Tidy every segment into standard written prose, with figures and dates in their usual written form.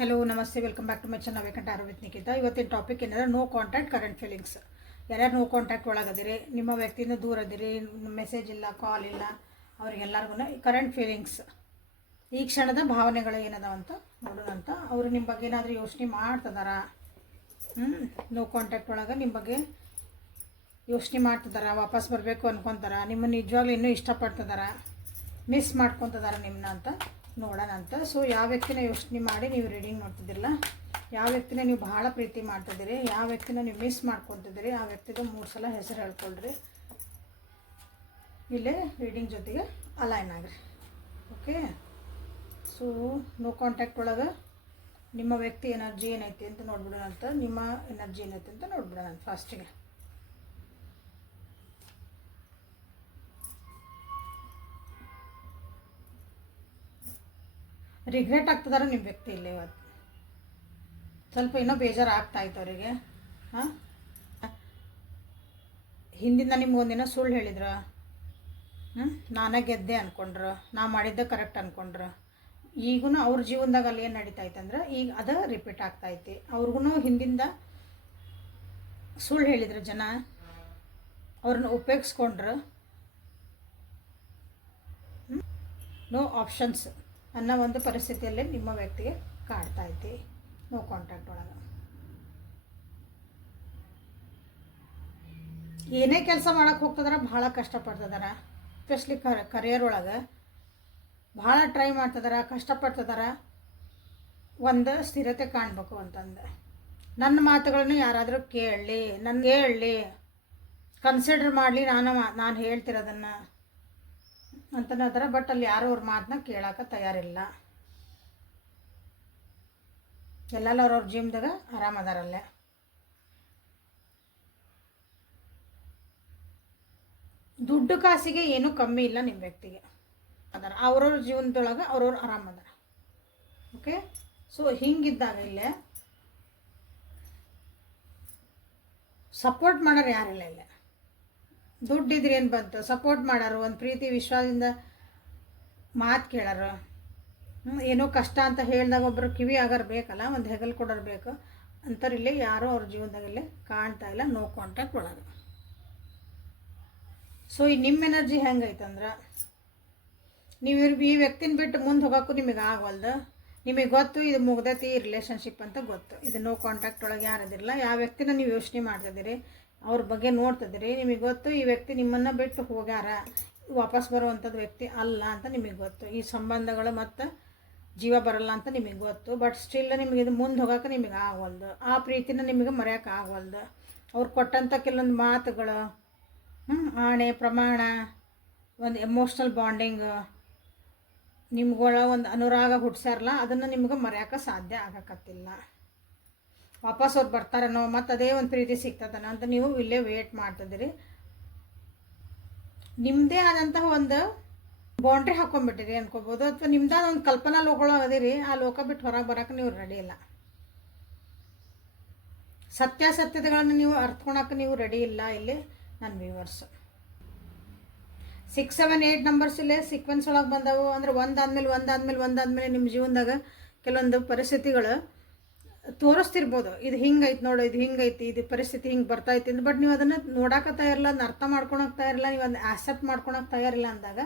Hello ನಮಸ್ತೆ, welcome back to my channel ವೇಕಂಠ ಆರೋಗ್ಯ ನಿಖಿತ. ಇವತ್ತಿನ ಟಾಪಿಕ್ ಏನಂದ್ರೆ ನೋ ಕಾಂಟ್ಯಾಕ್ಟ್ ಕರೆಂಟ್ ಫೀಲಿಂಗ್ಸ್. ಯಾರ್ಯಾರು ನೋ ಕಾಂಟ್ಯಾಕ್ಟ್ ಒಳಗದಿರಿ, ನಿಮ್ಮ ವ್ಯಕ್ತಿಯಿಂದ ದೂರ ಅದಿರಿ, ಮೆಸೇಜ್ ಇಲ್ಲ, ಕಾಲ್ ಇಲ್ಲ, ಅವ್ರಿಗೆಲ್ಲರಿಗೂ ಕರೆಂಟ್ ಫೀಲಿಂಗ್ಸ್, ಈ ಕ್ಷಣದ ಭಾವನೆಗಳು ಏನದಾವಂತ ನೋಡೋಣಂತ. ಅವರು ನಿಮ್ಮ ಬಗ್ಗೆ ಏನಾದರೂ ಯೋಚನೆ ಮಾಡ್ತಿದಾರ? ನೋ ಕಾಂಟ್ಯಾಕ್ಟ್ ಒಳಗೆ ನಿಮ್ಮ ಬಗ್ಗೆ ಯೋಚನೆ ಮಾಡ್ತಿದಾರ, ವಾಪಸ್ ಬರಬೇಕು ಅನ್ಕೊತಾರ, ನಿಮ್ಮನ್ನು ನಿಜವಾಗ್ಲೂ ಇನ್ನೂ ಇಷ್ಟಪಡ್ತಿದಾರ, ಮಿಸ್ ಮಾಡ್ಕೊತಿದಾರ ನಿಮ್ಮನ್ನ ಅಂತ ನೋಡೋಣಂತ. ಸೊ ಯಾವ ವ್ಯಕ್ತಿನ ಯೋಚನೆ ಮಾಡಿ ನೀವು ರೀಡಿಂಗ್ ಮಾಡ್ತಿದ್ದಿರಲ್ಲ, ಯಾವ ವ್ಯಕ್ತಿನ ನೀವು ಭಾಳ ಪ್ರೀತಿ ಮಾಡ್ತಿದ್ದೀರಿ, ಯಾವ ವ್ಯಕ್ತಿನ ನೀವು ಮಿಸ್ ಮಾಡ್ಕೊತಿದ್ದೀರಿ, ಆ ವ್ಯಕ್ತಿಗೆ 3 ಸಲ ಹೆಸರು ಹೇಳ್ಕೊಳ್ರಿ. ಇಲ್ಲೇ ರೀಡಿಂಗ್ ಜೊತೆಗೆ ಅಲೈನ್ ಆಗ್ರಿ. ಓಕೆ, ಸೊ ನೋ ಕಾಂಟ್ಯಾಕ್ಟ್ ಒಳಗೆ ನಿಮ್ಮ ವ್ಯಕ್ತಿ ಎನರ್ಜಿ ಏನೈತಿ ಅಂತ ನೋಡ್ಬಿಡೋಣಂತ. ನಿಮ್ಮ ಎನರ್ಜಿ ಏನೈತಿ ಅಂತ ನೋಡ್ಬಿಡೋಣಂತ. ಫಸ್ಟಿಗೆ ರಿಗ್ರೆಟ್ ಆಗ್ತದಾರ ನಿಮ್ಮ ವ್ಯಕ್ತಿ ಇಲ್ಲಿ ಇವತ್ತು. ಸ್ವಲ್ಪ ಇನ್ನೂ ಬೇಜಾರು ಆಗ್ತಾಯಿತ್ತು ಅವರಿಗೆ. ಹಿಂದಿಂದ ನಿಮ್ಗೆ ಒಂದಿನ ಸುಳ್ಳು ಹೇಳಿದ್ರ, ನಾನೇ ಗೆದ್ದೆ ಅಂದ್ಕೊಂಡ್ರು, ನಾ ಮಾಡಿದ್ದೆ ಕರೆಕ್ಟ್ ಅಂದ್ಕೊಂಡ್ರು. ಈಗೂ ಅವ್ರ ಜೀವನದಾಗ ಅಲ್ಲಿ ಏನು ನಡೀತಾಯ್ತಂದ್ರೆ ಈಗ ಅದು ರಿಪೀಟ್ ಆಗ್ತಾೈತಿ. ಅವ್ರಿಗೂ ಹಿಂದಿಂದ ಸುಳ್ಳು ಹೇಳಿದ್ರು ಜನ, ಅವ್ರನ್ನ ಉಪಯೋಗಿಸ್ಕೊಂಡ್ರು. ನೋ ಆಪ್ಷನ್ಸ್ ಅನ್ನೋ ಒಂದು ಪರಿಸ್ಥಿತಿಯಲ್ಲಿ ನಿಮ್ಮ ವ್ಯಕ್ತಿಗೆ ಕಾಡ್ತೈತಿ ನೋ ಕಾಂಟ್ಯಾಕ್ಟ್ ಒಳಗೆ. ಏನೇ ಕೆಲಸ ಮಾಡೋಕ್ಕೆ ಹೋಗ್ತದಾರ ಭಾಳ ಕಷ್ಟಪಡ್ತಿದಾರ. ಎಸ್ಪೆಷಲಿ ಕರಿಯರ್ ಒಳಗೆ ಭಾಳ ಟ್ರೈ ಮಾಡ್ತಿದಾರ, ಕಷ್ಟಪಡ್ತಿದಾರ. ಒಂದು ಸ್ಥಿರತೆ ಕಾಣಬೇಕು ಅಂತಂದು ನನ್ನ ಮಾತುಗಳನ್ನು ಯಾರಾದರೂ ಕೇಳಲಿ, ನನಗೆ ಹೇಳಲಿ, ಕನ್ಸಿಡರ್ ಮಾಡಲಿ, ನಾನು ಹೇಳ್ತಿರೋದನ್ನು ಅಂತನದರ. ಬಟ್ ಅಲ್ಲಿ ಯಾರು ಅವ್ರ ಮಾತನ್ನ ಕೇಳೋಕೆ ತಯಾರಿಲ್ಲ. ಎಲ್ಲೆಲ್ಲ ಅವ್ರವ್ರ ಜೀವನದಾಗ ಆರಾಮದಾರಲ್ಲೇ. ದುಡ್ಡು ಕಾಸಿಗೆ ಏನೂ ಕಮ್ಮಿ ಇಲ್ಲ ನಿಮ್ಮ ವ್ಯಕ್ತಿಗೆ ಅದಾರ. ಅವ್ರವ್ರ ಜೀವನದೊಳಗೆ ಅವ್ರವ್ರು ಆರಾಮದಾರ. ಓಕೆ, ಸೊ ಹಿಂಗಿದ್ದಾಗ ಇಲ್ಲೇ ಸಪೋರ್ಟ್ ಮಾಡೋರು ಯಾರಿಲ್ಲ. ಇಲ್ಲೇ ದುಡ್ಡಿದ್ರೆ ಏನು ಬಂತು, ಸಪೋರ್ಟ್ ಮಾಡೋರು, ಒಂದು ಪ್ರೀತಿ ವಿಶ್ವಾಸದಿಂದ ಮಾತು ಕೇಳೋರು. ಏನೋ ಕಷ್ಟ ಅಂತ ಹೇಳಿದಾಗ ಒಬ್ಬರು ಕಿವಿ ಆಗೋರು ಬೇಕಲ್ಲ, ಒಂದು ಹೆಗಲು ಕೊಡೋರು ಬೇಕು ಅಂಥವ್ರಿಲ್ಲೇ ಯಾರೂ ಅವ್ರ ಜೀವನದಾಗಲ್ಲೇ ಕಾಣ್ತಾ ಇಲ್ಲ ನೋ ಕಾಂಟ್ಯಾಕ್ಟ್ ಒಳಗೆ. ಸೊ ಈ ನಿಮ್ಮ ಎನರ್ಜಿ ಹೆಂಗೈತಂದ್ರೆ ನೀವು ಈ ವ್ಯಕ್ತಿನ ಬಿಟ್ಟು ಮುಂದೆ ಹೋಗೋಕ್ಕೂ ನಿಮಗೆ ಆಗವಲ್ದು. ನಿಮಗೆ ಗೊತ್ತು ಇದು ಮುಗ್ದೈತಿ ಈ ರಿಲೇಷನ್ಶಿಪ್ ಅಂತ ಗೊತ್ತು. ಇದು ನೋ ಕಾಂಟ್ಯಾಕ್ಟ್ ಒಳಗೆ ಯಾರದಿರಲ್ಲ. ಯಾವ ವ್ಯಕ್ತಿನ ನೀವು ಯೋಚನೆ ಮಾಡ್ತಿದ್ದೀರಿ, ಅವ್ರ ಬಗ್ಗೆ ನೋಡ್ತಿದ್ದೀರಿ, ನಿಮಗೆ ಗೊತ್ತು ಈ ವ್ಯಕ್ತಿ ನಿಮ್ಮನ್ನು ಬಿಟ್ಟು ಹೋಗ್ಯಾರ, ವಾಪಸ್ ಬರುವಂಥದ್ದು ವ್ಯಕ್ತಿ ಅಲ್ಲ ಅಂತ ನಿಮಗೆ ಗೊತ್ತು. ಈ ಸಂಬಂಧಗಳು ಮತ್ತು ಜೀವ ಬರಲ್ಲ ಅಂತ ನಿಮಗೆ ಗೊತ್ತು. ಬಟ್ ಸ್ಟಿಲ್ ನಿಮಗೆ ಇದು ಮುಂದೆ ಹೋಗೋಕೆ ನಿಮಗೆ ಆಗವಲ್ದು. ಆ ಪ್ರೀತಿನ ನಿಮಗೆ ಮರೆಯೋಕೆ ಆಗವಲ್ದು. ಅವ್ರು ಕೊಟ್ಟಂಥ ಕೆಲವೊಂದು ಮಾತುಗಳು, ಆಣೆ ಪ್ರಮಾಣ, ಒಂದು ಎಮೋಷ್ನಲ್ ಬಾಂಡಿಂಗ್, ನಿಮ್ಗಳ ಒಂದು ಅನುರಾಗ ಹುಡ್ಸ್ಯಾರಲ್ಲ, ಅದನ್ನು ನಿಮ್ಗೆ ಮರೆಯೋಕೆ ಸಾಧ್ಯ ಆಗಕತ್ತಿಲ್ಲ. ವಾಪಸ್ ಅವ್ರು ಬರ್ತಾರನೋ, ಮತ್ತು ಅದೇ ಒಂದು ಪ್ರೀತಿ ಸಿಗ್ತದನೋ ಅಂತ ನೀವು ಇಲ್ಲೇ ವೇಟ್ ಮಾಡ್ತಿದ್ದೀರಿ. ನಿಮ್ಮದೇ ಆದಂತಹ ಒಂದು ಬೌಂಡ್ರಿ ಹಾಕೊಂಡ್ಬಿಟ್ಟಿರಿ ಅನ್ಕೋಬೋದು, ಅಥವಾ ನಿಮ್ದಾದ ಒಂದು ಕಲ್ಪನಾ ಲೋಕಗಳದಿರಿ. ಆ ಲೋಕ ಬಿಟ್ಟು ಹೊರಗೆ ಬರೋಕೆ ನೀವು ರೆಡಿ ಇಲ್ಲ. ಸತ್ಯಾಸತ್ಯತೆಗಳನ್ನು ನೀವು ಅರ್ಥಕೊಳಕ್ಕೆ ನೀವು ರೆಡಿ ಇಲ್ಲ. ಇಲ್ಲಿ ನನ್ನ ವ್ಯೂವರ್ಸ್ 6, 7, 8 ನಂಬರ್ಸ್ ಇಲ್ಲೇ ಸೀಕ್ವೆನ್ಸ್ ಒಳಗೆ ಬಂದವು. ಅಂದರೆ ಒಂದಾದ್ಮೇಲೆ ನಿಮ್ಮ ಜೀವನದಾಗ ಕೆಲವೊಂದು ಪರಿಸ್ಥಿತಿಗಳು ತೋರಿಸ್ತಿರ್ಬೋದು. ಇದು ಹಿಂಗೈತೆ ನೋಡು, ಇದು ಹಿಂಗೈತಿ, ಇದು ಪರಿಸ್ಥಿತಿ ಹಿಂಗೆ ಬರ್ತೈತಿ ಅಂತ. ಬಟ್ ನೀವು ಅದನ್ನು ನೋಡೋಕೆ ತಯಾರಿಲ್ಲ, ಅದನ್ನ ಅರ್ಥ ಮಾಡ್ಕೊಳಕ್ಕೆ ತಯಾರಿಲ್ಲ, ನೀವು ಅದನ್ನ ಆಕ್ಸೆಪ್ಟ್ ಮಾಡ್ಕೊಳಕ್ಕೆ ತಯಾರಿಲ್ಲ ಅಂದಾಗ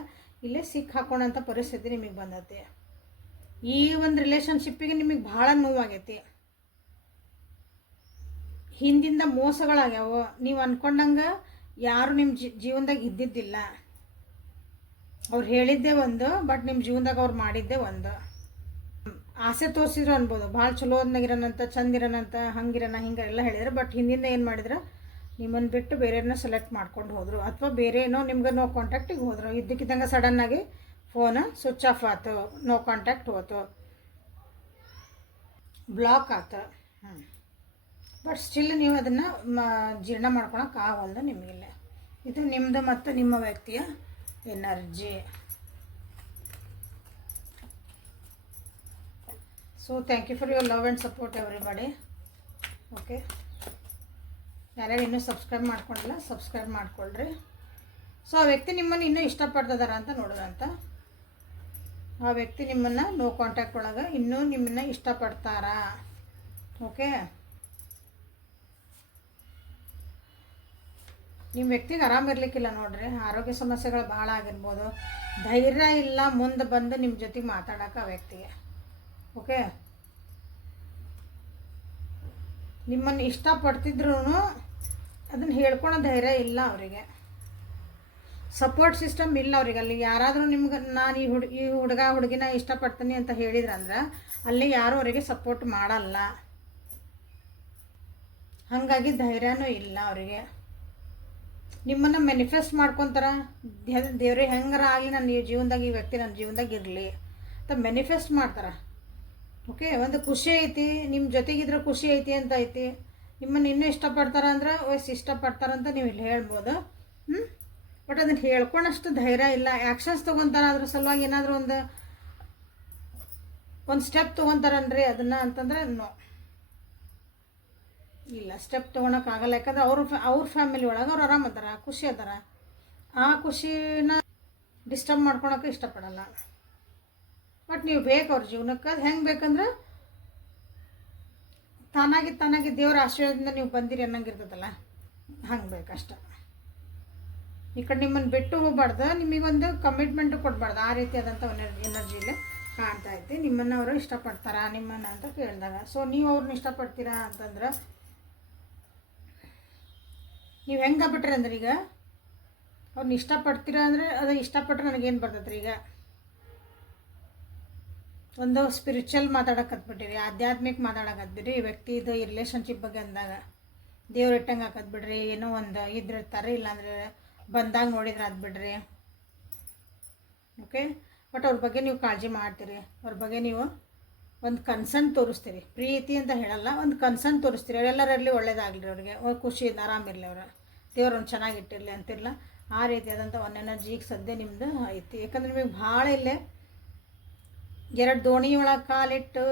ಇಲ್ಲೇ ಸಿಕ್ಕ ಹಾಕೋಣಂಥ ಪರಿಸ್ಥಿತಿ ನಿಮಗೆ ಬಂದೈತಿ. ಈ ಒಂದು ರಿಲೇಷನ್ಶಿಪ್ಪಿಗೆ ನಿಮಗೆ ಭಾಳ ನೋವಾಗೈತಿ. ಹಿಂದಿಂದ ಮೋಸಗಳಾಗ್ಯಾವ. ನೀವು ಅಂದ್ಕೊಂಡಂಗೆ ಯಾರು ನಿಮ್ಮ ಜೀವನದಾಗ ಇದ್ದಿದ್ದಿಲ್ಲ. ಅವ್ರು ಹೇಳಿದ್ದೇ ಒಂದು, ಬಟ್ ನಿಮ್ಮ ಜೀವನದಾಗ ಅವ್ರು ಮಾಡಿದ್ದೇ ಒಂದು. ಆಸೆ ತೋರಿಸಿದ್ರು ಅನ್ಬೋದು, ಭಾಳ ಚಲೋ ಅಂದಾಗಿರೋನಂತ, ಚಂದಿರೋನಂತ, ಹಂಗಿರೋಣ ಹಿಂಗೆ ಎಲ್ಲ ಹೇಳಿದ್ರು. ಬಟ್ ಹಿಂದಿಂದ ಏನು ಮಾಡಿದ್ರು, ನಿಮ್ಮನ್ನು ಬಿಟ್ಟು ಬೇರೆಯವ್ರನ್ನ ಸೆಲೆಕ್ಟ್ ಮಾಡ್ಕೊಂಡು ಹೋದರು, ಅಥವಾ ಬೇರೆ ಏನೋ ನಿಮ್ಗೆ ನೋ ಕಾಂಟ್ಯಾಕ್ಟಿಗೆ ಹೋದರು. ಇದ್ದಕ್ಕಿದ್ದಂಗೆ ಸಡನ್ನಾಗಿ ಫೋನ್ ಸ್ವಿಚ್ ಆಫ್ ಆಯ್ತು, ನೋ ಕಾಂಟ್ಯಾಕ್ಟ್ ಹೋಯ್ತು, ಬ್ಲಾಕ್ ಆಯ್ತು. ಬಟ್ ಸ್ಟಿಲ್ ನೀವು ಅದನ್ನು ಜೀರ್ಣ ಮಾಡ್ಕೊಳಕ್ಕೆ ಆಗವಲ್ದು ನಿಮಗಿಲ್ಲ. ಇದು ನಿಮ್ಮದು ಮತ್ತು ನಿಮ್ಮ ವ್ಯಕ್ತಿಯ energy. So thank you for your love and support everybody. Okay, ಯಾರ್ಯಾರು ಇನ್ನೂ ಸಬ್ಸ್ಕ್ರೈಬ್ ಮಾಡ್ಕೊಂಡಿಲ್ಲ ಸಬ್ಸ್ಕ್ರೈಬ್ ಮಾಡ್ಕೊಳ್ರಿ. ಸೊ ಆ ವ್ಯಕ್ತಿ ನಿಮ್ಮನ್ನು ಇನ್ನೂ ಇಷ್ಟಪಡ್ತಿದಾರ ಅಂತ ನೋಡೋದಂತ. ಆ ವ್ಯಕ್ತಿ ನಿಮ್ಮನ್ನು ನೋ ಕಾಂಟ್ಯಾಕ್ಟ್ ಒಳಗೆ ಇನ್ನೂ ನಿಮ್ಮನ್ನು ಇಷ್ಟಪಡ್ತಾರಾ. ಓಕೆ, ನಿಮ್ಮ ವ್ಯಕ್ತಿಗೆ ಆರಾಮಿರ್ಲಿಕ್ಕಿಲ್ಲ ನೋಡ್ರಿ, ಆರೋಗ್ಯ ಸಮಸ್ಯೆಗಳು ಭಾಳ ಆಗಿರ್ಬೋದು, ಧೈರ್ಯ ಇಲ್ಲ ಮುಂದೆ ಬಂದು ನಿಮ್ಮ ಜೊತೆಗೆ ಮಾತಾಡೋಕೆ ಆ ವ್ಯಕ್ತಿಗೆ. ಓಕೆ, ನಿಮ್ಮನ್ನು ಇಷ್ಟಪಡ್ತಿದ್ರು ಅದನ್ನು ಹೇಳ್ಕೊಳೋ ಧೈರ್ಯ ಇಲ್ಲ ಅವರಿಗೆ, ಸಪೋರ್ಟ್ ಸಿಸ್ಟಮ್ ಇಲ್ಲ ಅವ್ರಿಗೆ. ಅಲ್ಲಿ ಯಾರಾದರೂ ನಿಮ್ಗೆ ನಾನು ಈ ಹುಡುಗ ಹುಡುಗಿನ ಇಷ್ಟಪಡ್ತೀನಿ ಅಂತ ಹೇಳಿದ್ರಂದ್ರೆ ಅಲ್ಲಿ ಯಾರೂ ಅವರಿಗೆ ಸಪೋರ್ಟ್ ಮಾಡಲ್ಲ. ಹಾಗಾಗಿ ಧೈರ್ಯನೂ ಇಲ್ಲ ಅವರಿಗೆ. ನಿಮ್ಮನ್ನು ಮ್ಯಾನಿಫೆಸ್ಟ್ ಮಾಡ್ಕೊತಾರ, ದೇವ್ರೆ ಹೆಂಗಾರ ಆಗಲಿ ನನ್ನ ಜೀವನದಾಗ ಈ ವ್ಯಕ್ತಿ ನನ್ನ ಜೀವನದಾಗ ಇರಲಿ ಅಂತ ಮ್ಯಾನಿಫೆಸ್ಟ್ ಮಾಡ್ತಾರೆ. ಓಕೆ, ಒಂದು ಖುಷಿ ಐತಿ, ನಿಮ್ಮ ಜೊತೆಗಿದ್ರೆ ಖುಷಿ ಐತಿ ಅಂತ ಐತಿ. ನಿಮ್ಮನ್ನು ಇನ್ನೂ ಇಷ್ಟಪಡ್ತಾರ ಅಂದ್ರೆ ಇಷ್ಟಪಡ್ತಾರಂತ ನೀವು ಇಲ್ಲಿ ಹೇಳ್ಬೋದು. ಬಟ್ ಅದನ್ನು ಹೇಳ್ಕೊಳಷ್ಟು ಧೈರ್ಯ ಇಲ್ಲ. ಆ್ಯಕ್ಷನ್ಸ್ ತೊಗೊತಾರೆ, ಅದ್ರ ಸಲುವಾಗಿ ಏನಾದರೂ ಒಂದು ಸ್ಟೆಪ್ ತೊಗೊತಾರನ್ರಿ ಅದನ್ನು ಅಂತಂದ್ರೆ ನೋ, ಇಲ್ಲ ಸ್ಟೆಪ್ ತೊಗೊಳಕ್ಕಾಗಲ್ಲ. ಯಾಕಂದ್ರೆ ಅವ್ರ ಫ್ಯಾಮಿಲಿ ಒಳಗೆ ಅವ್ರು ಆರಾಮದಾರ, ಖುಷಿ ಅದಾರ. ಆ ಖುಷಿನ ಡಿಸ್ಟರ್ಬ್ ಮಾಡ್ಕೊಳಕ್ಕೆ ಇಷ್ಟಪಡಲ್ಲ. ಬಟ್ ನೀವು ಬೇಕು ಅವ್ರ ಜೀವನಕ್ಕೆ. ಅದು ಹೆಂಗೆ ಬೇಕಂದ್ರೆ ತಾನಾಗಿ ದೇವರ ಆಶೀರ್ವಾದದಿಂದ ನೀವು ಬಂದಿರಿ ಅನ್ನಂಗಿರ್ತದಲ್ಲ, ಹಂಗೆ ಬೇಕಷ್ಟ. ಈ ಕಡೆ ನಿಮ್ಮನ್ನು ಬಿಟ್ಟು ಹೋಗ್ಬಾರ್ದು, ನಿಮಗೊಂದು ಕಮಿಟ್ಮೆಂಟು ಕೊಡಬಾರ್ದು. ಆ ರೀತಿಯಾದಂಥ ಎನರ್ಜಿಲೇ ಕಾಣ್ತಾ ಐತಿ. ನಿಮ್ಮನ್ನು ಅವರು ಇಷ್ಟಪಡ್ತಾರಾ ನಿಮ್ಮನ್ನು ಅಂತ ಕೇಳಿದಾಗ, ಸೊ ನೀವು ಅವ್ರನ್ನ ಇಷ್ಟಪಡ್ತೀರಾ ಅಂತಂದ್ರೆ ನೀವು ಹೆಂಗೆ ಆಗ್ಬಿಟ್ರಿ ಅಂದ್ರೆ ಈಗ ಅವ್ರನ್ನ ಇಷ್ಟಪಡ್ತೀರಾ ಅಂದರೆ ಅದು ಇಷ್ಟಪಟ್ಟರೆ ನನಗೇನು ಬರ್ತೈತ್ರಿ, ಈಗ ಒಂದು ಸ್ಪಿರಿಚುವಲ್ ಮಾತಾಡೋಕತ್ಬಿಟ್ಟಿರಿ, ಆಧ್ಯಾತ್ಮಿಕ ಮಾತಾಡೋಕತ್ಬಿಡ್ರಿ. ವ್ಯಕ್ತಿ ಇದು ಈ ರಿಲೇಷನ್ಶಿಪ್ ಬಗ್ಗೆ ಅಂದಾಗ ದೇವ್ರು ಇಟ್ಟಂಗೆ ಹಾಕತ್ಬಿಡ್ರಿ. ಏನೋ ಒಂದು ಇದ್ರಿರ್ತಾರೆ, ಇಲ್ಲಾಂದರೆ ಬಂದಾಗ ನೋಡಿದ್ರೆ ಅದ್ಬಿಡ್ರಿ. ಓಕೆ, ಬಟ್ ಅವ್ರ ಬಗ್ಗೆ ನೀವು ಕಾಳಜಿ ಮಾಡ್ತೀರಿ, ಅವ್ರ ಬಗ್ಗೆ ನೀವು ಒಂದು ಕನ್ಸರ್ನ್ ತೋರಿಸ್ತೀರಿ. ಪ್ರೀತಿ ಅಂತ ಹೇಳಲ್ಲ, ಒಂದು ಕನ್ಸರ್ನ್ ತೋರಿಸ್ತೀರಿ. ಅವರೆಲ್ಲರಲ್ಲಿ ಒಳ್ಳೇದಾಗಲಿ, ಅವ್ರಿಗೆ ಖುಷಿಯಿಂದ ಆರಾಮಿರಲಿ, ಅವರು ದೇವ್ರನ್ನ ಚೆನ್ನಾಗಿಟ್ಟಿರಲಿ ಅಂತಿರಲ್ಲ. ಆ ರೀತಿಯಾದಂಥ ಒಂದು ಎನರ್ಜಿ ಈಗ ಸದ್ಯ ನಿಮ್ಮದು ಐತಿ. ಯಾಕಂದ್ರೆ ನಿಮಗೆ ಭಾಳ ಇಲ್ಲೇ ಎರಡು ದೋಣಿ ಒಳಗೆ ಕಾಲಿಟ್ಟು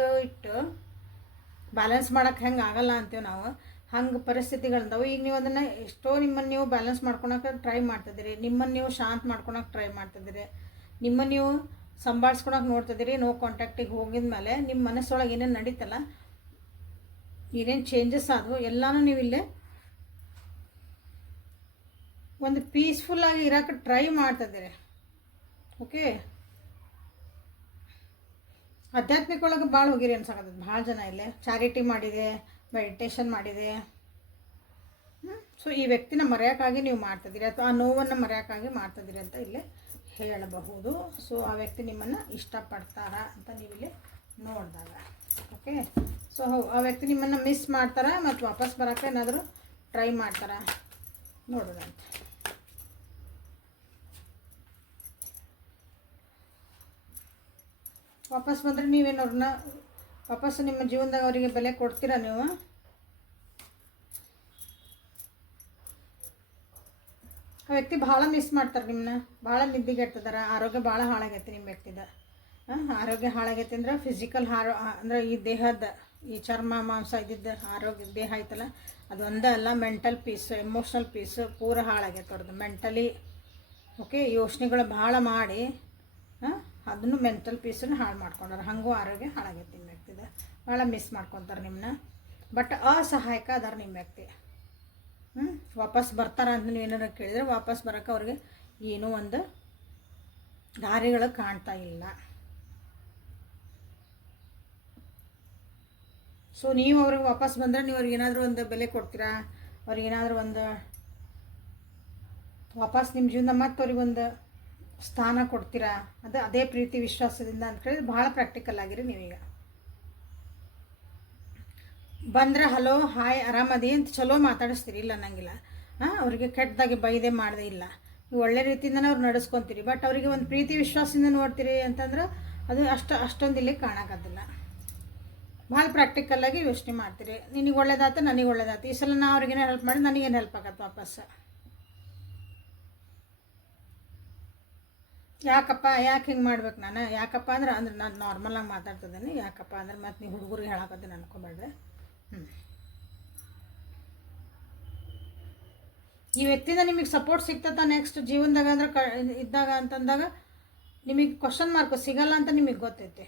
ಬ್ಯಾಲೆನ್ಸ್ ಮಾಡೋಕ್ಕೆ ಹೆಂಗೆ ಆಗಲ್ಲ ಅಂತೀವಿ ನಾವು, ಹಂಗೆ ಪರಿಸ್ಥಿತಿಗಳಿಂದವು. ಈಗ ನೀವು ಅದನ್ನು ಎಷ್ಟೋ ನಿಮ್ಮನ್ನು ನೀವು ಬ್ಯಾಲೆನ್ಸ್ ಮಾಡ್ಕೊಳಕ್ಕೆ ಟ್ರೈ ಮಾಡ್ತಿದ್ದೀರಿ, ನಿಮ್ಮನ್ನು ನೀವು ಶಾಂತ ಮಾಡ್ಕೊಳಕ್ಕೆ ಟ್ರೈ ಮಾಡ್ತಿದ್ದೀರಿ, ನಿಮ್ಮನ್ನು ನೀವು ಸಂಭಾಳಿಸ್ಕೊಳಕ್ಕೆ ನೋಡ್ತಿದ್ದೀರಿ. ನೋ ಕಾಂಟ್ಯಾಕ್ಟಿಗೆ ಹೋಗಿದ ಮೇಲೆ ನಿಮ್ಮ ಮನಸ್ಸೊಳಗೆ ಏನೇನು ನಡೀತಲ್ಲ, ಏನೇನು ಚೇಂಜಸ್ ಆದವು ಎಲ್ಲನೂ ನೀವು ಇಲ್ಲೇ ಒಂದು ಪೀಸ್ಫುಲ್ಲಾಗಿ ಇರೋಕ್ಕೆ ಟ್ರೈ ಮಾಡ್ತಿದ್ದೀರಿ. ಓಕೆ, ಆಧ್ಯಾತ್ಮಿಕ ಒಳಗೆ ಭಾಳ ಹೋಗಿರಿ ಅನ್ಸಕತ್ತದ. ಭಾಳ ಜನ ಇಲ್ಲೇ ಚಾರಿಟಿ ಮಾಡಿದೆ, ಮೆಡಿಟೇಷನ್ ಮಾಡಿದೆ. ಸೊ ಈ ವ್ಯಕ್ತಿನ ಮರೆಯೋಕ್ಕಾಗಿ ನೀವು ಮಾಡ್ತಿದ್ದೀರಿ, ಅಥವಾ ಆ ನೋವನ್ನು ಮರೆಯೋಕ್ಕಾಗಿ ಮಾಡ್ತಿದ್ದೀರಿ ಅಂತ ಇಲ್ಲೇ ಹೇಳಬಹುದು. ಸೊ ಆ ವ್ಯಕ್ತಿ ನಿಮ್ಮನ್ನು ಇಷ್ಟಪಡ್ತಾರ ಅಂತ ನೀವಿಲ್ಲಿ ನೋಡಿದಾಗ. ಓಕೆ, ಸೊ ಆ ವ್ಯಕ್ತಿ ನಿಮ್ಮನ್ನು ಮಿಸ್ ಮಾಡ್ತಾರ ಮತ್ತು ವಾಪಸ್ ಬರೋಕ್ಕೆ ಏನಾದರೂ ಟ್ರೈ ಮಾಡ್ತಾರ ನೋಡೋದಂತ. ವಾಪಸ್ ಬಂದರೆ ನೀವೇನು ಅವ್ರನ್ನ ವಾಪಸ್ ನಿಮ್ಮ ಜೀವನದಾಗ ಅವರಿಗೆ ಬೆಲೆ ಕೊಡ್ತೀರಾ ನೀವು? ಆ ವ್ಯಕ್ತಿ ಭಾಳ ಮಿಸ್ ಮಾಡ್ತಾರೆ ನಿಮ್ಮನ್ನ, ಭಾಳ ನಿದ್ದಿಗೆಡ್ತಿದಾರ, ಆರೋಗ್ಯ ಭಾಳ ಹಾಳಾಗೈತಿ ನಿಮ್ಮ ವ್ಯಕ್ತಿದ. ಆರೋಗ್ಯ ಹಾಳಾಗೈತಿ ಅಂದ್ರೆ ಫಿಸಿಕಲ್ ಅಂದ್ರೆ ಈ ದೇಹದ ಈ ಚರ್ಮ ಮಾಂಸ ಇದ್ದಿದ್ದ ಆರೋಗ್ಯ ದೇಹ ಐತಲ್ಲ ಅದು ಒಂದೇ ಅಲ್ಲ, ಮೆಂಟಲ್ ಪೀಸ್, ಎಮೋಷ್ನಲ್ ಪೀಸ್ ಪೂರ ಹಾಳಾಗೈತೆ ಅವ್ರದ್ದು. ಮೆಂಟಲಿ ಓಕೆ, ಯೋಚನೆಗಳು ಭಾಳ ಮಾಡಿ ಅದನ್ನು ಮೆಂಟಲ್ ಪೀಸನ್ನು ಹಾಳು ಮಾಡ್ಕೊಂಡಾರ. ಹಾಗೂ ಆರೋಗ್ಯ ಹಾಳಾಗೈತಿ ನಿಮ್ಮ ವ್ಯಕ್ತಿದ, ಭಾಳ ಮಿಸ್ ಮಾಡ್ಕೊತಾರೆ ನಿಮ್ಮನ್ನ. ಬಟ್ ಅಸಹಾಯಕ ಅದಾರ ನಿಮ್ಮ ವ್ಯಕ್ತಿ. ವಾಪಸ್ ಬರ್ತಾರ ಅಂತ ನೀವು ಏನಾರು ಕೇಳಿದ್ರೆ ವಾಪಸ್ ಬರೋಕ್ಕೆ ಅವ್ರಿಗೆ ಏನೂ ಒಂದು ದಾರಿಗಳು ಕಾಣ್ತಾ ಇಲ್ಲ. ಸೊ ನೀವು ಅವ್ರಿಗೆ ವಾಪಸ್ ಬಂದರೆ ನೀವು ಅವ್ರಿಗೆ ಏನಾದರೂ ಒಂದು ಬೆಲೆ ಕೊಡ್ತೀರಾ, ಅವ್ರಿಗೇನಾದರೂ ಒಂದು ವಾಪಸ್ ನಿಮ್ಮ ಜೀವನ ಮತ್ತು ಅವ್ರಿಗೊಂದು ಸ್ಥಾನ ಕೊಡ್ತೀರಾ, ಅದೇ ಪ್ರೀತಿ ವಿಶ್ವಾಸದಿಂದ ಅಂತ ಕೇಳಿದ್ರೆ ಭಾಳ ಪ್ರಾಕ್ಟಿಕಲ್ ಆಗಿರಿ ನೀವೀಗ. ಬಂದರೆ ಹಲೋ ಹಾಯ್ ಆರಾಮದಿ ಅಂತ ಚಲೋ ಮಾತಾಡಿಸ್ತೀರಿ, ಇಲ್ಲ ಅನ್ನಂಗಿಲ್ಲ. ಅವರಿಗೆ ಕೆಟ್ಟದಾಗಿ ಬೈದೆ ಮಾಡದೆ ಇಲ್ಲ, ನೀವು ಒಳ್ಳೆ ರೀತಿಯಿಂದನೇ ಅವ್ರು ನಡೆಸ್ಕೊತೀರಿ. ಬಟ್ ಅವರಿಗೆ ಒಂದು ಪ್ರೀತಿ ವಿಶ್ವಾಸದಿಂದ ನೋಡ್ತೀರಿ ಅಂತಂದ್ರೆ ಅದು ಅಷ್ಟೊಂದು ಇಲ್ಲಿ ಕಾಣೋಕ್ಕಾಗಲ್ಲ. ಭಾಳ ಪ್ರಾಕ್ಟಿಕಲ್ಲಾಗಿ ಯೋಚನೆ ಮಾಡ್ತೀರಿ. ನಿನಗೆ ಒಳ್ಳೇದಾಯ್ತು, ನನಗೆ ಒಳ್ಳೇದಾಯ್ತು, ಈ ಸಲ ನಾ ಅವ್ರಿಗೇನೋ ಹೆಲ್ಪ್ ಮಾಡಿ ನನಗೇನು ಹೆಲ್ಪ್ ಆಗತ್ತೆ ವಾಪಸ್. ಯಾಕೆ ಹಿಂಗೆ ಮಾಡ್ಬೇಕು ನಾನು? ಯಾಕಪ್ಪ ಅಂದ್ರೆ ನಾನು ನಾರ್ಮಲಾಗಿ ಮಾತಾಡ್ತಿದ್ದೀನಿ. ಯಾಕಪ್ಪ ಅಂದ್ರೆ ಮತ್ತು ನೀವು ಹುಡುಗರಿಗೆ ಹೇಳಕತ್ತೀನಿ ಅನ್ಕೊಬೇಡ್ರಿ. ಈ ವ್ಯಕ್ತಿಯಿಂದ ನಿಮಗೆ ಸಪೋರ್ಟ್ ಸಿಗ್ತದ ನೆಕ್ಸ್ಟ್ ಜೀವನದಾಗ ಅಂದ್ರೆ ಇದ್ದಾಗ ಅಂತಂದಾಗ ನಿಮಗೆ ಕ್ವಶನ್ ಮಾರ್ಕ್ ಸಿಗಲ್ಲ ಅಂತ ನಿಮಗೆ ಗೊತ್ತೈತೆ.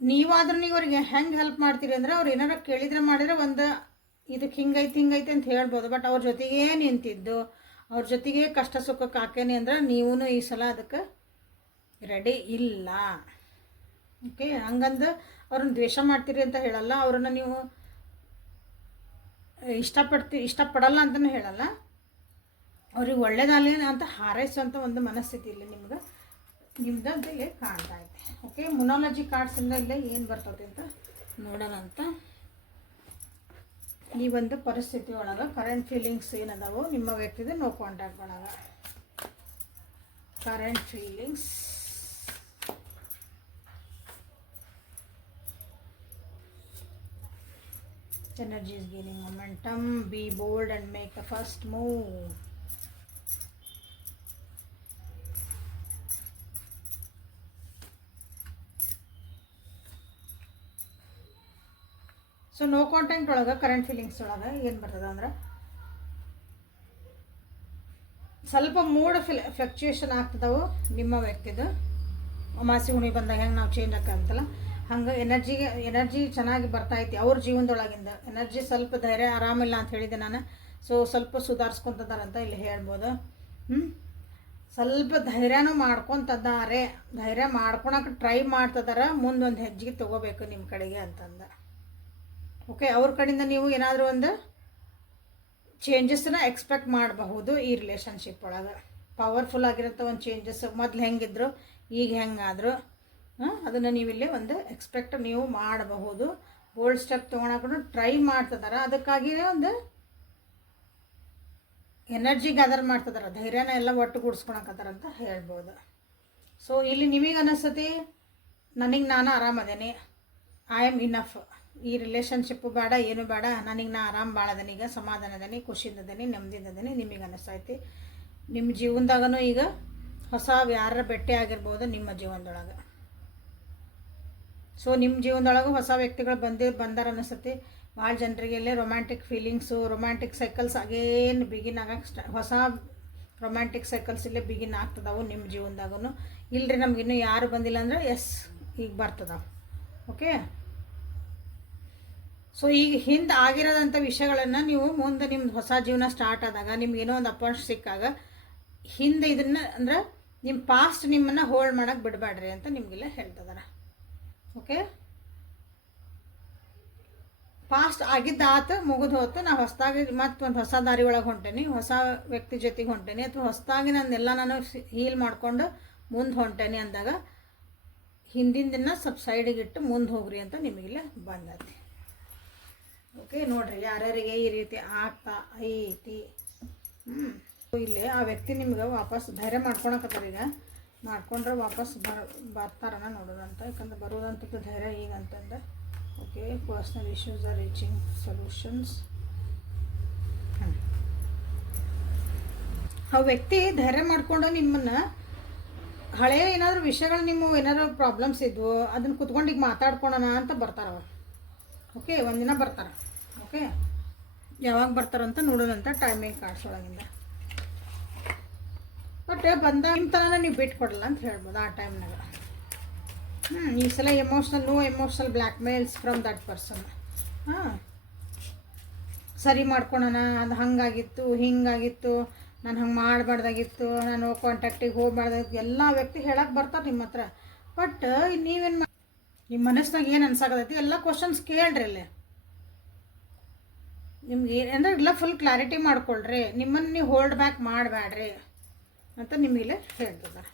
ನೀವಾದ್ರೂ ನೀವು ಅವ್ರಿಗೆ ಹೆಂಗೆ ಹೆಲ್ಪ್ ಮಾಡ್ತೀರಿ ಅಂದರೆ ಅವ್ರು ಏನಾರು ಕೇಳಿದರೆ ಮಾಡಿದರೆ ಒಂದು ಇದಕ್ಕೆ ಹಿಂಗೈತೆ ಅಂತ ಹೇಳ್ಬೋದು. ಬಟ್ ಅವ್ರ ಜೊತೆಗೇ ನಿಂತಿದ್ದು ಅವ್ರ ಜೊತೆಗೆ ಕಷ್ಟ ಸುಖಕ್ಕೆ ಹಾಕೇನಿ ಅಂದ್ರೆ ನೀವೂ ಈ ಸಲ ಅದಕ್ಕೆ ರೆಡಿ ಇಲ್ಲ. ಓಕೆ, ಹಂಗಂದು ಅವ್ರನ್ನ ದ್ವೇಷ ಮಾಡ್ತೀರಿ ಅಂತ ಹೇಳಲ್ಲ, ಅವ್ರನ್ನ ನೀವು ಇಷ್ಟಪಡಲ್ಲ ಅಂತಲೂ ಹೇಳಲ್ಲ. ಅವ್ರಿಗೆ ಒಳ್ಳೇದಾಗಲಿ ಅಂತ ಹಾರೈಸುವಂಥ ಒಂದು ಮನಸ್ಥಿತಿ ಇಲ್ಲಿ ನಿಮ್ದು ಅಂತ ಇಲ್ಲಿ ಕಾಣ್ತಾ ಇದೆ. ಓಕೆ, ಮುನಾಲಜಿ ಕಾರ್ಡ್ಸಿಂದ ಇಲ್ಲೇ ಏನು ಬರ್ತದೆ ಅಂತ ನೋಡೋಣ ಅಂತ. ಈ ಒಂದು ಪರಿಸ್ಥಿತಿ ಒಳಗೆ ಕರೆಂಟ್ ಫೀಲಿಂಗ್ಸ್ ಏನದಾವು ನಿಮ್ಮ ವ್ಯಕ್ತಿದು ನೋ ಕಾಂಟ್ಯಾಕ್ಟ್ ಒಳಗೆ. Current feelings, energy is gaining momentum, be bold and make the first move. So no contact ಒಳಗೆ ಕರೆಂಟ್ ಫೀಲಿಂಗ್ಸ್ ಒಳಗೆ ಏನು ಬರ್ತದೆ ಅಂದ್ರೆ ಸ್ವಲ್ಪ ಮೂಡ್ ಫ್ಲಕ್ಚುಯೇಷನ್ ಆಗ್ತದವು ನಿಮ್ಮ ವ್ಯಕ್ತಿದು. ಅಮಾಸಿ ಹುಣಿ ಬಂದಾಗ ಹೆಂಗೆ ನಾವು ಚೇಂಜ್ ಆಕಂತಲ್ಲ ಹಂಗೆ ಎನರ್ಜಿ ಚೆನ್ನಾಗಿ ಬರ್ತೈತಿ. ಅವ್ರ ಜೀವನದೊಳಗಿಂದ ಎನರ್ಜಿ ಸ್ವಲ್ಪ ಧೈರ್ಯ ಆರಾಮಿಲ್ಲ ಅಂತ ಹೇಳಿದೆ ನಾನು. ಸೊ ಸ್ವಲ್ಪ ಸುಧಾರಿಸ್ಕೊತದಾರಂತ ಇಲ್ಲಿ ಹೇಳ್ಬೋದು. ಸ್ವಲ್ಪ ಧೈರ್ಯನೂ ಮಾಡ್ಕೊತದ್ದಾರೆ, ಧೈರ್ಯ ಮಾಡ್ಕೊಳಕ್ಕೆ ಟ್ರೈ ಮಾಡ್ತಿದಾರ, ಮುಂದೊಂದು ಹೆಜ್ಜೆಗೆ ತೊಗೋಬೇಕು ನಿಮ್ಮ ಕಡೆಗೆ ಅಂತಂದ. ಓಕೆ, ಅವ್ರ ಕಡೆಯಿಂದ ನೀವು ಏನಾದರೂ ಒಂದು ಚೇಂಜಸ್ನ ಎಕ್ಸ್ಪೆಕ್ಟ್ ಮಾಡಬಹುದು ಈ ರಿಲೇಷನ್ಶಿಪ್ ಒಳಗೆ. ಪವರ್ಫುಲ್ ಆಗಿರೋಂಥ ಒಂದು ಚೇಂಜಸ್, ಮೊದಲು ಹೆಂಗಿದ್ರು ಈಗ ಹೆಂಗಾದ್ರು ಅದನ್ನು ನೀವಿಲ್ಲಿ ಒಂದು ಎಕ್ಸ್ಪೆಕ್ಟ್ ನೀವು ಮಾಡಬಹುದು. ಬೋಲ್ಡ್ ಸ್ಟೆಪ್ ತೊಗೊಳಕ್ಕೂ ಟ್ರೈ ಮಾಡ್ತಿದಾರ, ಅದಕ್ಕಾಗಿಯೇ ಒಂದು ಎನರ್ಜಿ ಗ್ಯಾದರ್ ಮಾಡ್ತಿದಾರ, ಧೈರ್ಯನ ಎಲ್ಲ ಒಟ್ಟುಗೂಡಿಸ್ಕೊಳಕತ್ತಾರಂತ ಹೇಳ್ಬೋದು. ಸೊ ಇಲ್ಲಿ ನಿಮಗೆ ಅನಿಸ್ತತಿ ನನಗೆ ನಾನು ಆರಾಮದೇನೆ, ಐ ಆಮ್ ಇನಫ್, ಈ ರಿಲೇಷನ್ಶಿಪ್ಪು ಬೇಡ ಏನು ಬೇಡ, ನನಗೆ ನಾ ಆರಾಮ್ ಭಾಳದೇನೆ, ಈಗ ಸಮಾಧಾನದೇನೆ, ಖುಷಿಯಿಂದದೇನೆ, ನೆಮ್ಮದಿಯಿಂದದೇನೆ ನಿಮಗೆ ಅನ್ನಿಸ್ತೈತಿ. ನಿಮ್ಮ ಜೀವನದಾಗೂ ಈಗ ಹೊಸ ಯಾರ ಭೇಟಿ ಆಗಿರ್ಬೋದು ನಿಮ್ಮ ಜೀವನದೊಳಗೆ. ಸೊ ನಿಮ್ಮ ಜೀವನದೊಳಗೆ ಹೊಸ ವ್ಯಕ್ತಿಗಳು ಬಂದಾರ ಅನ್ನಿಸ್ತತಿ. ಭಾಳ ಜನರಿಗೆ ಇಲ್ಲೇ romantic feelings, romantic cycles again begin ಆಗಕ್ಕೆ ಹೊಸ ರೊಮ್ಯಾಂಟಿಕ್ ಸೈಕಲ್ಸ್ ಇಲ್ಲೇ ಬಿಗಿನ್ ಆಗ್ತದವು ನಿಮ್ಮ ಜೀವನದಾಗೂ. ಇಲ್ಲರಿ ನಮಗಿನ್ನೂ ಯಾರು ಬಂದಿಲ್ಲ ಅಂದರೆ ಎಸ್ ಈಗ ಬರ್ತದಾವೆ. ಓಕೆ, ಸೊ ಈಗ ಹಿಂದೆ ಆಗಿರೋದಂಥ ವಿಷಯಗಳನ್ನು ನೀವು ಮುಂದೆ ನಿಮ್ದು ಹೊಸ ಜೀವನ ಸ್ಟಾರ್ಟ್ ಆದಾಗ ನಿಮ್ಗೇನೋ ಒಂದು ಅಪಾಯಿಂಟ್ ಸಿಕ್ಕಾಗ ಹಿಂದೆ ಇದನ್ನು ಅಂದ್ರೆ ನಿಮ್ಮ ಪಾಸ್ಟ್ ನಿಮ್ಮನ್ನು ಹೋಲ್ಡ್ ಮಾಡೋಕ್ಕೆ ಬಿಡಬೇಡ್ರಿ ಅಂತ ನಿಮಗೆಲ್ಲ ಹೇಳ್ತಿದಾರೆ. ಓಕೆ, ಪಾಸ್ಟ್ ಆಗಿದ್ದಾತು ಮುಗಿದು ಹೋತು, ನಾ ಹೊಸದಾಗಿ ಮತ್ತು ಒಂದು ಹೊಸ ದಾರಿ ಒಳಗೆ ಹೊಂಟೇನಿ, ಹೊಸ ವ್ಯಕ್ತಿ ಜೊತೆಗೆ ಹೊಂಟೇನಿ, ಅಥವಾ ಹೊಸದಾಗಿ ನಾನು ಹೀಲ್ ಮಾಡಿಕೊಂಡು ಮುಂದೆ ಹೊಂಟೇನಿ ಅಂದಾಗ ಹಿಂದಿನ ಸ್ವಲ್ಪ ಸೈಡಿಗೆ ಇಟ್ಟು ಮುಂದೆ ಹೋಗ್ರಿ ಅಂತ ನಿಮಗಿಲ್ಲ ಬಂದೈತಿ. ಓಕೆ, ನೋಡ್ರಿ ಯಾರ್ಯಾರಿಗೆ ಈ ರೀತಿ ಆಗ್ತಾ ಐತಿ. ಇಲ್ಲಿ ಆ ವ್ಯಕ್ತಿ ನಿಮ್ಗೆ ವಾಪಸ್ ಧೈರ್ಯ ಮಾಡ್ಕೊಳಕತ್ತಾರ, ಈಗ ಮಾಡ್ಕೊಂಡ್ರೆ ವಾಪಸ್ ಬರ್ತಾರನ ನೋಡೋದಂತ. ಯಾಕಂದ್ರೆ ಬರೋದಂಥದ್ದು ಧೈರ್ಯ ಈಗ ಅಂತಂದ್ರೆ. Okay, personal issues are reaching solutions. ಆ ವ್ಯಕ್ತಿ ಧೈರ್ಯ ಮಾಡಿಕೊಂಡು ನಿಮ್ಮನ್ನು ಹಳೆಯ ಏನಾದರೂ ವಿಷಯಗಳು ನಿಮ್ಮ ಏನಾದ್ರು ಪ್ರಾಬ್ಲಮ್ಸ್ ಇದ್ವು ಅದನ್ನು ಕುತ್ಕೊಂಡು ಈಗ ಮಾತಾಡ್ಕೊಳೋಣ ಅಂತ ಬರ್ತಾರವ. ಓಕೆ, ಒಂದಿನ ಬರ್ತಾರೆ. ಓಕೆ, ಯಾವಾಗ ಬರ್ತಾರಂತ ನೋಡೋದಂತ ಟೈಮಿಂಗ್ ಕಾರ್ಡ್ಸ್ ಒಳಗಿಂದ. ಬಟ್ ಬಂದಾಗ ನಿಮ್ಮ ಥರನ ನೀವು ಬಿಟ್ಕೊಡಲ್ಲ ಅಂತ ಹೇಳ್ಬೋದು ಆ ಟೈಮ್ನಾಗ. ಈ ಸಲ no emotional blackmails from that person. ಸರಿ ಮಾಡ್ಕೊಳೋಣ, ಅದು ಹಂಗಾಗಿತ್ತು ಹಿಂಗಾಗಿತ್ತು, ನಾನು ಹಂಗೆ ಮಾಡಬಾರ್ದಾಗಿತ್ತು, ನಾನು ಕಾಂಟ್ಯಾಕ್ಟಿಗೆ ಹೋಗ್ಬಾರ್ದಾಗಿತ್ತು, ಎಲ್ಲ ವ್ಯಕ್ತಿ ಹೇಳಕ್ಕೆ ಬರ್ತಾರೆ ನಿಮ್ಮ ಹತ್ರ. ಬಟ್ ನೀವೇನು ನಿಮ್ಮ ಮನಸ್ಸಿನಾಗ ಏನು ಅನ್ಸಾಕತೈತಿ ಎಲ್ಲ ಕ್ವಶನ್ಸ್ ಕೇಳ್ರಿ ಅಲ್ಲೇ. ನಿಮ್ಗೆ ಏನಂದ್ರೆ ಇಲ್ಲ ಫುಲ್ ಕ್ಲಾರಿಟಿ ಮಾಡ್ಕೊಳ್ರಿ, ನಿಮ್ಮನ್ನು ನೀವು ಹೋಲ್ಡ್ ಬ್ಯಾಕ್ ಮಾಡಬೇಡ್ರಿ ಅಂತ ನಿಮಗಿಲ್ಲೇ ಹೇಳ್ತಿದ್ದಾರೆ.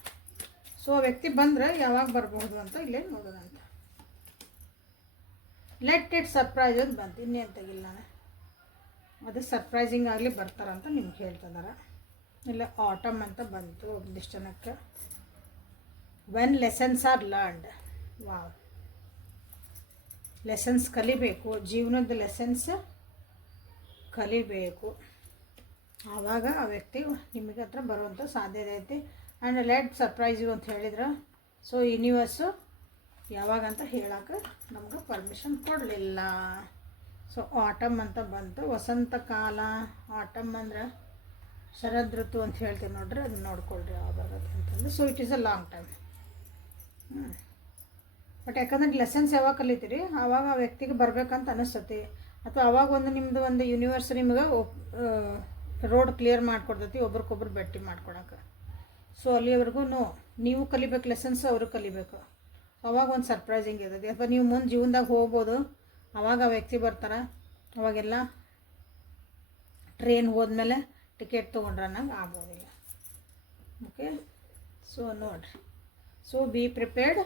ಸೊ ಆ ವ್ಯಕ್ತಿ ಬಂದರೆ ಯಾವಾಗ ಬರಬಹುದು ಅಂತ ಇಲ್ಲೇ ನೋಡೋಣ ಅಂತ. ಲೆಟ್ ಇಟ್ ಸರ್ಪ್ರೈಸ್ ಅಂತ ಬಂತು, ಇನ್ನೇನು ತೆಗಿಲ್ಲ ನಾನು. ಅದು ಸರ್ಪ್ರೈಸಿಂಗ್ ಆಗಲಿ ಬರ್ತಾರಂತ ನಿಮ್ಗೆ ಹೇಳ್ತಿದ್ದಾರೆ. ಇಲ್ಲ ಆಟಮ್ ಅಂತ ಬಂತು ಒಂದಿಷ್ಟು ಜನಕ್ಕೆ. When lessons are learned, wow, lessons ಕಲಿಬೇಕು, ಜೀವನದ ಲೆಸನ್ಸ್ ಕಲಿಬೇಕು, ಆವಾಗ ಆ ವ್ಯಕ್ತಿ ನಿಮಗೆ ಹತ್ರ ಬರುವಂಥ ಸಾಧ್ಯತೆ ಐತಿ. ಆ್ಯಂಡ್ ಲೆಟ್ ಸರ್ಪ್ರೈಸ್ ಯು ಅಂತ ಹೇಳಿದ್ರೆ, ಸೊ ಯೂನಿವರ್ಸು ಯಾವಾಗಂತ ಹೇಳೋಕೆ ನಮ್ಗೆ ಪರ್ಮಿಷನ್ ಕೊಡಲಿಲ್ಲ. ಸೊ ಆಟಮ್ ಅಂತ ಬಂತು, ವಸಂತ ಕಾಲ. ಆಟಮ್ ಅಂದ್ರೆ ಶರದ್ ಋತು ಅಂತ ಹೇಳ್ತೀವಿ ನೋಡ್ರಿ, ಅದನ್ನ ನೋಡ್ಕೊಳ್ರಿ ಯಾವಾಗ ಅಂತಂದು. So it is a long time. But ಯಾಕಂದ್ರೆ ಲೆಸನ್ಸ್ ಯಾವಾಗ ಕಲಿತೀರಿ ಆವಾಗ ಆ ವ್ಯಕ್ತಿಗೆ ಬರಬೇಕಂತ ಅನಿಸ್ತತಿ, ಅಥವಾ ಅವಾಗ ಒಂದು ನಿಮ್ಮದು ಒಂದು ಯೂನಿವರ್ಸ್ ನಿಮ್ಗೆ ರೋಡ್ ಕ್ಲಿಯರ್ ಮಾಡಿಕೊಡ್ತೈತಿ ಒಬ್ರಿಗೊಬ್ರು ಭೇಟಿ ಮಾಡ್ಕೊಳಕ್ಕೆ. ಸೊ ಅಲ್ಲಿವರೆಗೂ ನೀವು ಕಲಿಬೇಕು ಲೆಸನ್ಸ್, ಅವರು ಕಲಿಬೇಕು. ಅವಾಗ ಒಂದು ಸರ್ಪ್ರೈಸಿಂಗ್ ಇರ್ತೈತಿ. ಅಥವಾ ನೀವು ಮುಂದೆ ಜೀವನದಾಗ ಹೋಗ್ಬೋದು, ಅವಾಗ ಆ ವ್ಯಕ್ತಿ ಬರ್ತಾರೆ, ಅವಾಗೆಲ್ಲ ಟ್ರೈನ್ ಹೋದ್ಮೇಲೆ ಟಿಕೆಟ್ ತೊಗೊಂಡ್ರೆ ಅನ್ನಂಗೆ ಆಗ್ಬೋದಿಲ್ಲ. ಓಕೆ, ಸೊ ನೋಡಿರಿ. So be prepared.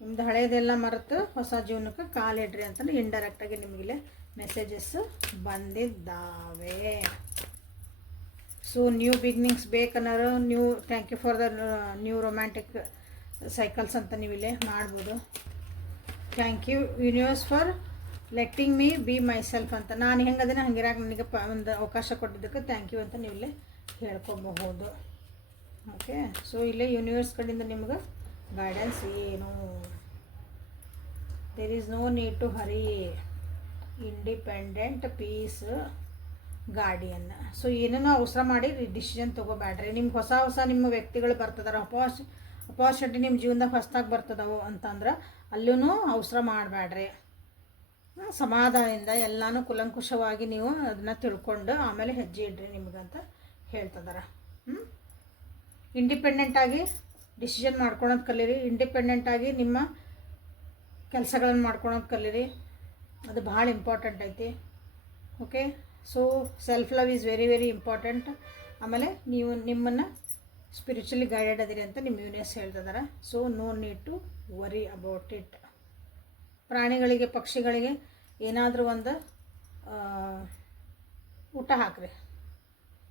ನಿಮ್ದು ಹಳೇದೆಲ್ಲ ಮರೆತು ಹೊಸ ಜೀವನಕ್ಕೆ ಕಾಲಿಡ್ರಿ ಅಂತಲೇ ಇಂಡೈರೆಕ್ಟಾಗಿ ನಿಮಗಿಲ್ಲೇ ಮೆಸೇಜಸ್ ಬಂದಿದ್ದಾವೆ. ಸೊ ನ್ಯೂ ಬಿಗಿನಿಂಗ್ಸ್ ಬೇಕನ್ನೋರು thank you for the new romantic cycles ಅಂತ ನೀವು ಇಲ್ಲೇ ಮಾಡ್ಬೋದು. Thank you universe for letting me be myself ಅಂತ. ನಾನು ಹೆಂಗದೇನೆ ಹಂಗಿರಾಗ ನನಗೆ ಒಂದು ಅವಕಾಶ ಕೊಟ್ಟಿದ್ದಕ್ಕೆ ಥ್ಯಾಂಕ್ ಯು ಅಂತ ನೀವು ಇಲ್ಲೇ ಹೇಳ್ಕೊಬಹುದು. ಓಕೆ, ಸೊ ಇಲ್ಲೇ ಯೂನಿವರ್ಸ್ ಕಡೆಯಿಂದ ನಿಮ್ಗೆ ಗೈಡೆನ್ಸ್ ಏನು. There is no need to hurry. Independent peace guardian. So ಏನೇನೋ ಅವಸರ ಮಾಡಿ ಡಿಸಿಷನ್ ತೊಗೋಬೇಡ್ರಿ. ನಿಮ್ಗೆ ಹೊಸ ನಿಮ್ಮ ವ್ಯಕ್ತಿಗಳು ಬರ್ತದಾರ, ಅಪಾರ್ಚುನಿಟಿ ನಿಮ್ಮ ಜೀವನದಾಗ ಹೊಸದಾಗಿ ಬರ್ತದವು ಅಂತಂದ್ರೆ ಅಲ್ಲೂ ಅವಸರ ಮಾಡಬೇಡ್ರಿ. ಸಮಾಧಾನದಿಂದ ಎಲ್ಲನೂ ಕುಲಂಕುಷವಾಗಿ ನೀವು ಅದನ್ನು ತಿಳ್ಕೊಂಡು ಆಮೇಲೆ ಹೆಜ್ಜೆ ಇಡ್ರಿ ನಿಮ್ಗಂತ ಹೇಳ್ತಿದಾರೆ. ಇಂಡಿಪೆಂಡೆಂಟಾಗಿ ಡಿಸಿಷನ್ ಮಾಡ್ಕೊಳೋದು ಕಲೀರಿ. ಇಂಡಿಪೆಂಡೆಂಟಾಗಿ ನಿಮ್ಮ ಕೆಲಸಗಳನ್ನು ಮಾಡ್ಕೊಳೋದು ಕಲೀರಿ. ಅದು ಭಾಳ ಇಂಪಾರ್ಟೆಂಟ್ ಐತಿ. Okay, so self love is very very important. ಆಮೇಲೆ ನೀವು ನಿಮ್ಮನ್ನು ಸ್ಪಿರಿಚುಲಿ ಗೈಡೆಡ್ ಅದಿರಿ ಅಂತ ನಿಮ್ಮ ಯೂನಿವರ್ಸ್ ಹೇಳ್ತಿದ್ದಾರೆ. So no need to worry about it. ಪ್ರಾಣಿಗಳಿಗೆ ಪಕ್ಷಿಗಳಿಗೆ ಏನಾದರೂ ಒಂದು ಊಟ ಹಾಕ್ರಿ,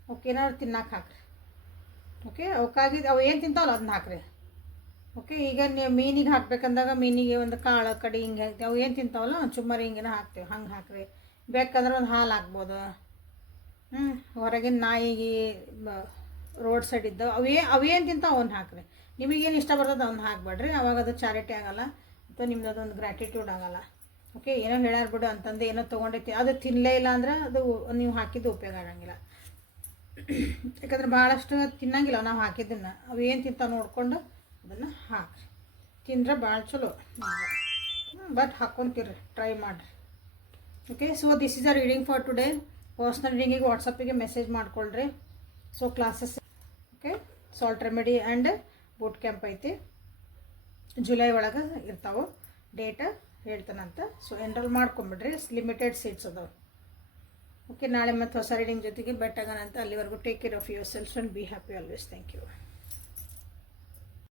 ಅವಕ್ಕೆ ಏನಾದ್ರು ತಿನ್ನಕ್ಕೆ ಹಾಕ್ರಿ. ಓಕೆ, ಅವಕ್ಕಾಗಿ ಅವು ಏನು ತಿಂತಾವಲ್ಲ ಅದನ್ನ ಹಾಕ್ರಿ. ಓಕೆ, ಈಗ ನೀವು ಮೀನಿಗೆ ಹಾಕ್ಬೇಕಂದಾಗ ಮೀನಿಗೆ ಒಂದು ಕಾಳು ಕಡಿ ಹಿಂಗೆ ಹಾಕ್ತೀವಿ, ಅವು ಏನು ತಿಂತಾವಲ್ಲ ಚುಮ್ಮರಿ ಹಿಂಗೇನ ಹಾಕ್ತೀವಿ, ಹಂಗೆ ಹಾಕ್ರಿ. ಬೇಕಂದ್ರೆ ಒಂದು ಹಾಲು ಹಾಕ್ಬೋದು. ಹೊರಗಿನ ನಾಯಿಗೆ ರೋಡ್ ಸೈಡ್ ಇದ್ದಾವೆ ಅವೇನು ತಿಂತಾವೆ ಅವನ್ನ ಹಾಕ್ರಿ. ನಿಮಗೇನು ಇಷ್ಟ ಬರ್ತದೆ ಅವನ್ನ ಹಾಕ್ಬೇಡ್ರಿ. ಅವಾಗ ಅದು ಚಾರಿಟಿ ಆಗೋಲ್ಲ ಅಥವಾ ನಿಮ್ದು ಅದೊಂದು ಗ್ರ್ಯಾಟಿಟ್ಯೂಡ್ ಆಗೋಲ್ಲ. ಓಕೆ, ಏನೋ ಹೇಳ್ಯಾರ ಬಿಡು ಅಂತಂದು ಏನೋ ತೊಗೊಂಡೈತಿ ಅದು ತಿನ್ನಲೇ ಇಲ್ಲ ಅಂದ್ರೆ ಅದು ನೀವು ಹಾಕಿದ್ದು ಉಪಯೋಗ ಆಗಂಗಿಲ್ಲ. ಯಾಕಂದ್ರೆ ಭಾಳಷ್ಟು ತಿನ್ನಂಗಿಲ್ಲ ನಾವು ಹಾಕಿದ್ದನ್ನು. ಅವು ಏನು ತಿಂತಾವೆ ನೋಡಿಕೊಂಡು ಅದನ್ನು ಹಾಕ್ರಿ. ತಿಂದ್ರೆ ಭಾಳ ಚಲೋ. ಬಟ್ ಹಾಕ್ಕೊಂತೀರಿ, ಟ್ರೈ ಮಾಡಿರಿ. Okay, so this is a reading for today. Personal ರೀಡಿಂಗಿಗೆ ವಾಟ್ಸಪ್ಪಿಗೆ ಮೆಸೇಜ್ ಮಾಡ್ಕೊಳ್ರಿ. So classes okay, salt remedy and boot camp ಐತಿ, ಜುಲೈ ಒಳಗೆ ಇರ್ತಾವೆ. ಡೇಟ್ ಹೇಳ್ತಾನಂತ. ಸೊ ಎನ್ರೋಲ್ ಮಾಡ್ಕೊಂಬಿಡ್ರಿ. ಲಿಮಿಟೆಡ್ ಸೀಟ್ಸ್ ಅದಾವೆ. ಓಕೆ, ನಾಳೆ ಮತ್ತು ಹೊಸ ರೀಡಿಂಗ್ ಜೊತೆಗೆ ಬೆಟ್ಟಾಗನಂತ. ಅಲ್ಲಿವರೆಗೂ take care of yourself and be happy always. Thank you.